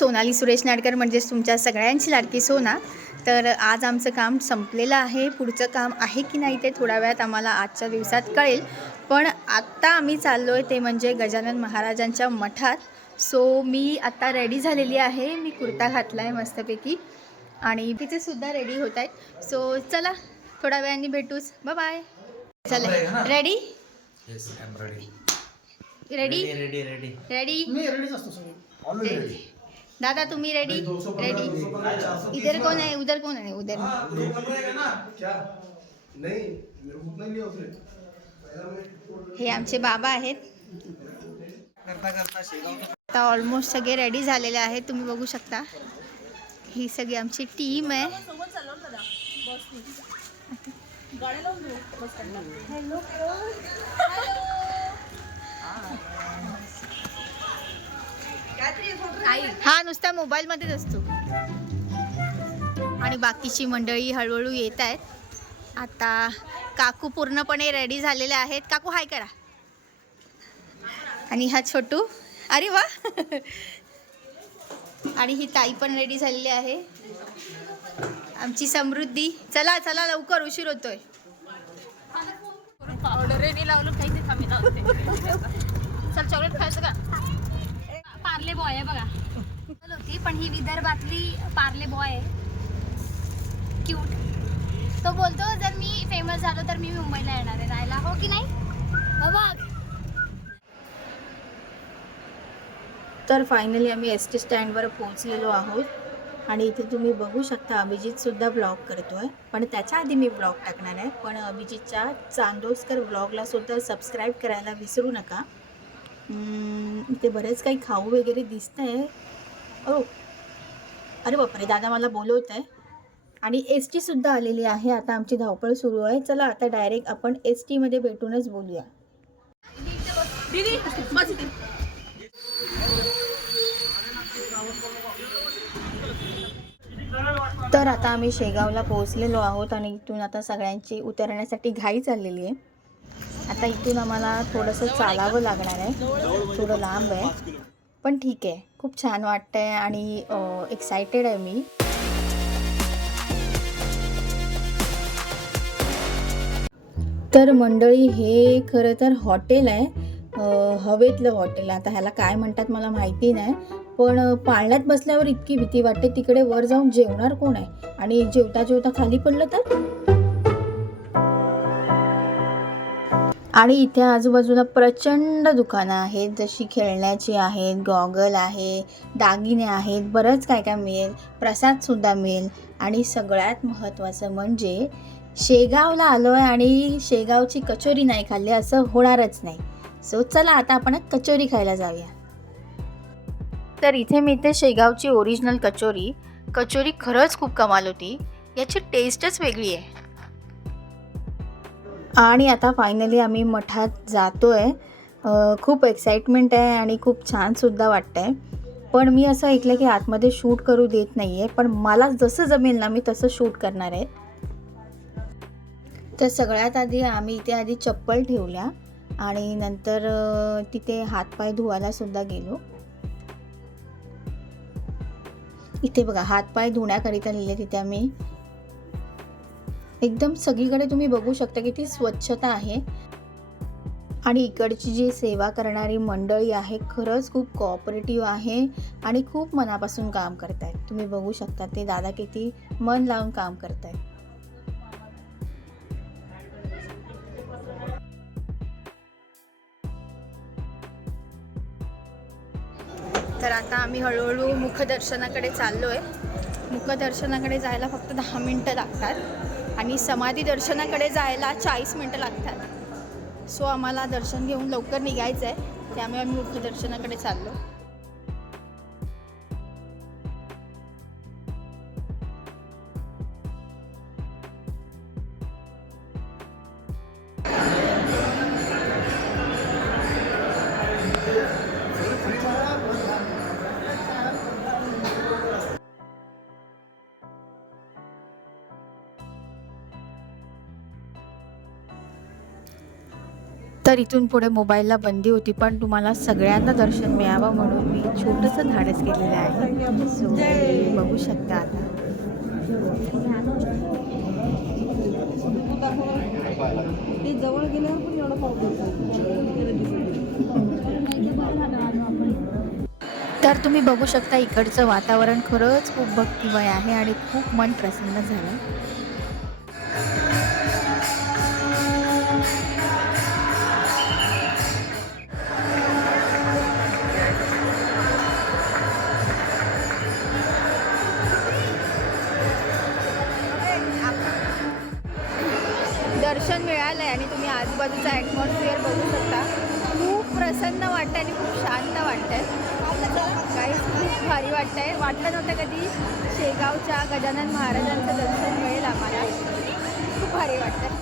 सोनाली सुरेश नाडकर म्हणजेच तुमच्या सगळ्यांची लाडकी सोना। तर आज आमचं काम संपलेलं आहे। पुढचं काम आहे की नाही ते थोड्या वेळात आम्हाला आजच्या दिवसात कळेल। पण आत्ता आम्ही चाललो आहे ते म्हणजे गजानन महाराजांच्या मठात। सो मी आता रेडी झालेली आहे। मी कुर्ता घातला आहे मस्तपैकी आणि तिथे सुद्धा रेडी होत आहेत। सो चला थोड्या वेळाने भेटूच। Bye bye. चला ready? Yes I am ready. Ready ready ready ready मी रेडीच असतो सगळे ऑलवेज रेडी। दादा तुम्ही रेडी? रेडी। इधर कौन है? उधर कौन है? उधर क्या नहीं मेरे को नहीं लिया उसने। हे आमचे बाबा आहेत। आता ऑलमोस्ट सगळे रेडी झालेले आहेत। तुम्ही बघू शकता ही सगळी आमची टीम आहे। हा नुसता मोबाईल मध्येच असतो आणि बाकीची मंडळी हळूहळू येत आहेत। आता काकू पूर्णपणे रेडी झालेले आहेत। काकू हाय करा। आणि हा छोटू, अरे वा। आणि ही ताई पण रेडी झालेली आहे आमची समृद्धी। चला चला लवकर उशीर होतोय। पावडर नाही लावलं काही ते थांबी लावते। चल चॉकलेट खायचं का? पार्ले बॉय आहे बघा होती, पण ही विदर्भातली पार्ले बॉय आहे, क्यूट। तो बोलतो जर मी फेमस झालो तर मी मुंबईला येणार आहे राहायला, हो की नाही? बघ। तर फायनली आम्ही एस टी स्टँडवर पोहोचलेलो आहोत आणि इथे तुम्ही बघू शकता अभिजितसुद्धा ब्लॉग करतोय। पण त्याच्या आधी मी ब्लॉग टाकणार आहे। पण अभिजितच्या चांदोसकर ब्लॉगला सुद्धा सबस्क्राईब करायला विसरू नका। इथे बरेच काही खाऊ वगैरे दिसत आहे। ओ अरे बापरे, दादा मला बोलवत आहे। आणि एस टीसुद्धा आलेली आहे। आता आमची धावपळ सुरू आहे। चला आता डायरेक्ट आपण एस टीमध्ये भेटूनच बोलूया। दीदी बस इथे। तर आता आम्ही शेगावला पोहोचलेलो आहोत आणि इथून आता सगळ्यांची उतरण्यासाठी घाई चाललेली आहे। आता इथून आम्हाला थोडंसं चालावं लागणार आहे, थोडं लांब आहे, पण ठीक आहे। खूप छान वाटतं आहे आणि एक्सायटेड आहे मी। तर मंडळी हे खरं तर हॉटेल आहे, हवेतलं हॉटेल। आता ह्याला काय म्हणतात मला माहिती नाही, पण पाळण्यात बसल्यावर इतकी भीती वाटते। तिकडे वर जाऊन जेवणार कोण आहे आणि जेवता जेवता खाली पडलं तर? आणि इथे आजूबाजूला प्रचंड दुकानं आहेत, जशी खेळण्याची आहेत, गॉगल आहे, दागिने आहेत, बरंच काय काय मिळेल, प्रसादसुद्धा मिळेल। आणि सगळ्यात महत्त्वाचं म्हणजे शेगावला आलो आहे आणि शेगावची कचोरी नाही खाल्ली असं होणारच नाही। सो चला आता आपण कचोरी खायला जाऊया। तर इथे मिळते शेगावची ओरिजिनल कचोरी। कचोरी खरंच खूप कमाल होती, याची टेस्टच वेगळी आहे। आणि आता फायनली आम्ही मठात जातोय। खूप एक्साइटमेंट आहे आणि खूप छानसुद्धा वाटतं आहे। पण मी असं ऐकलं की आतमध्ये शूट करू देत नाही आहे, पण मला जसं जमेल ना मी तसं शूट करणार आहे। तर सगळ्यात आधी आम्ही इथे आधी चप्पल ठेवल्या आणि नंतर तिथे हातपाय धुवायला सुद्धा गेलो। इथे बघा हातपाय धुण्याकरिता लिहिले तिथे आम्ही। एकदम सगळीकडे तुम्ही बघू शकता किती स्वच्छता आहे आणि इकडची जी सेवा करणारी मंडळी आहे खरंच खूप कोऑपरेटिव्ह आहे आणि खूप मनापासून काम करतायत। तुम्ही बघू शकता ते दादा किती मन लावून काम करतायत। तर आता आम्ही हळूहळू मुखदर्शनाकडे चाललो आहे। मुखदर्शनाकडे जायला फक्त 10 मिनटं लागतात आणि समाधी दर्शनाकडे जायला 40 मिनटं लागतात। सो आम्हाला दर्शन घेऊन लवकर निघायचं आहे, त्यामुळे आम्ही मुखदर्शनाकडे चाललो। तर इथून पुढे मोबाईलला बंदी होती, पण तुम्हाला सगळ्यांना दर्शन मिळावं म्हणून मी छोटंसं धाडस केलेलं आहे. सो बघू शकता आता. तर तुम्ही बघू शकता इकडचं वातावरण खरंच खूप भक्तिमय आहे आणि खूप मन प्रसन्न झालं. दर्शन मिळालं आहे आणि तुम्ही आजूबाजूचा ॲटमॉस्फिअर बघू शकता. खूप प्रसन्न वाटतं आणि खूप शांत वाटतंय. काही खूप भारी वाटतंय. वाटलं नव्हतं कधी शेगावच्या गजानन महाराजांचं दर्शन मिळेल आम्हाला. खूप भारी वाटतं.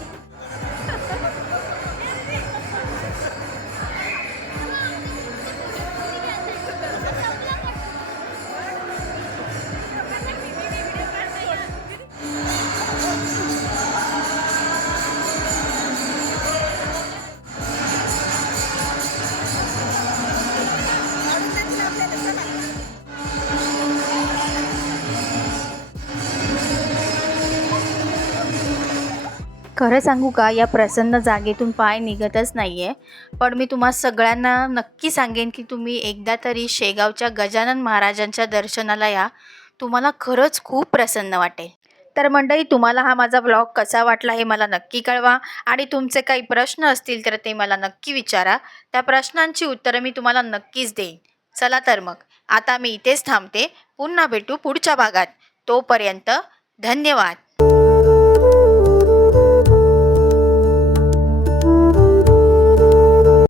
खरं सांगू का, या प्रसन्न जागेतून पाय निघतच नाही आहे. पण मी तुम्हा सगळ्यांना नक्की सांगेन की तुम्ही एकदा तरी शेगावच्या गजानन महाराजांच्या दर्शनाला या. तुम्हाला खरंच खूप प्रसन्न वाटेल. तर मंडळी, तुम्हाला हा माझा व्लॉग कसा वाटला हे मला नक्की कळवा आणि तुमचे काही प्रश्न असतील तर ते मला नक्की विचारा. त्या प्रश्नांची उत्तरं मी तुम्हाला नक्कीच देईन. चला तर मग आता मी इथेच थांबते. पुन्हा भेटू पुढच्या भागात. तोपर्यंत धन्यवाद.